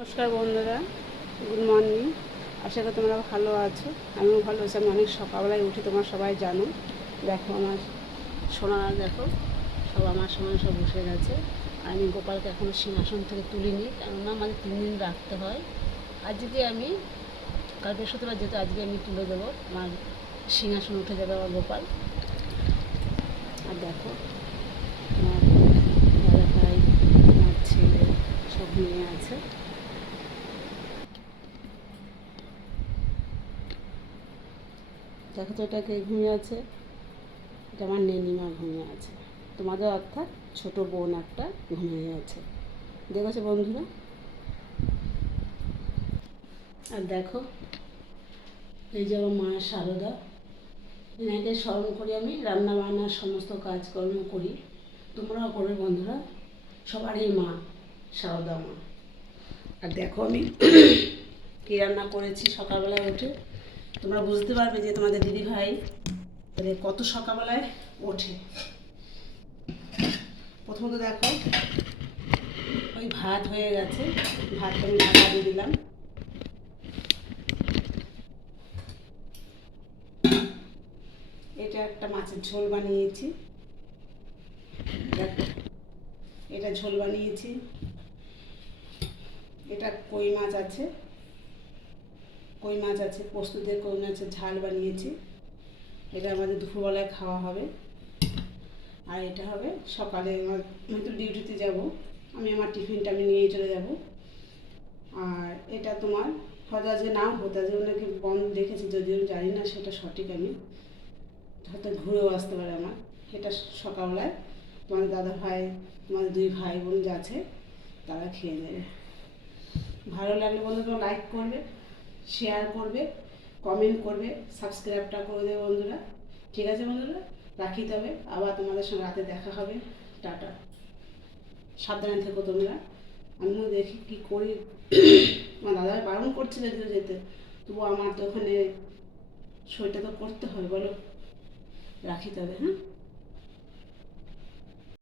নমস্কার বন্ধুরা, good morning. আশা করি তোমরা ভালো আছো। আমিও ভালো আছি। আমি অনেক সকালবেলায় উঠি তোমরা সবাই জানো। দেখো আমার সোনা, দেখো, সব আমার সমান সব বসে গেছে। আর আমি গোপালকে এখনও সিংহাসন থেকে তুলিনি, কেননা আমাদের তিন দিন রাখতে হয়। আজকে আমি, কাল বৃহস্পতিবার যেহেতু আজকে আমি তুলে দেবো, আমার সিংহাসন উঠে যাবে আমার গোপাল। আর দেখো আমার দাদা ভাই আমার ছেলে সব নিয়ে আছে দেখো তো এটাকে ঘুমিয়ে আছে? এটা আমার নেনিমা ঘুমিয়ে আছে। তোমাদের অর্থাৎ ছোট বোন একটা ঘুমিয়ে আছে। দেখেছ বন্ধুরা? আর দেখো, এই যে আমার মা সারদা। এনাকে স্মরণ করি আমি, রান্না বান্নার সমস্ত কাজকর্ম করি। তোমরাও করবে বন্ধুরা। সবারই মা, সারদা মা। আর দেখো আমি কী রান্না করেছি সকালবেলায় উঠে। তোমরা বুঝতে পারবে যে তোমাদের দিদি ভাই তাহলে কত সকালবেলায় ওঠে। প্রথমত দেখো, ওই ভাত হয়ে গেছে। ভাতটা আমি ঢাকা দিয়ে দিলাম। এটা একটা মাছের ঝোল বানিয়েছি। এটা ঝোল বানিয়েছি। এটা কই মাছ আছে? কই মাছ আছে পোস্ত দিয়ে কই মাছের ঝাল বানিয়েছি। এটা আমাদের দুপুরবেলায় খাওয়া হবে। আর এটা হবে সকালে আমার আমি তো ডিউটিতে যাব। আমি আমার টিফিনটা আমি নিয়ে চলে যাব। আর এটা তোমার হয়তো আজকে নাও হতে অনেকে বন্ধ দেখেছি যদিও জানি না সেটা সঠিক আমি। হয়তো ঘুরেও আসতে পারে আমার। এটা সকালবেলায় তোমাদের দাদা ভাই তোমাদের দুই ভাই বোন যাচ্ছে তারা খেয়ে নেবে। ভালো লাগলে বন্ধু তোমরা লাইক করবে। শেয়ার করবে কমেন্ট করবে সাবস্ক্রাইবটা করে দেবে বন্ধুরা। ঠিক আছে বন্ধুরা? রাখি তবে, আবার তোমাদের সঙ্গে রাতে দেখা হবে। টাটা। সাবধানে থেকো তোমরা। আমিও দেখি কী করি। আমার দাদা বারণ করছে যদিও যেতে। তবু আমার তো ওখানে সইটা তো করতে হবে, বলো। রাখি তবে হ্যাঁ?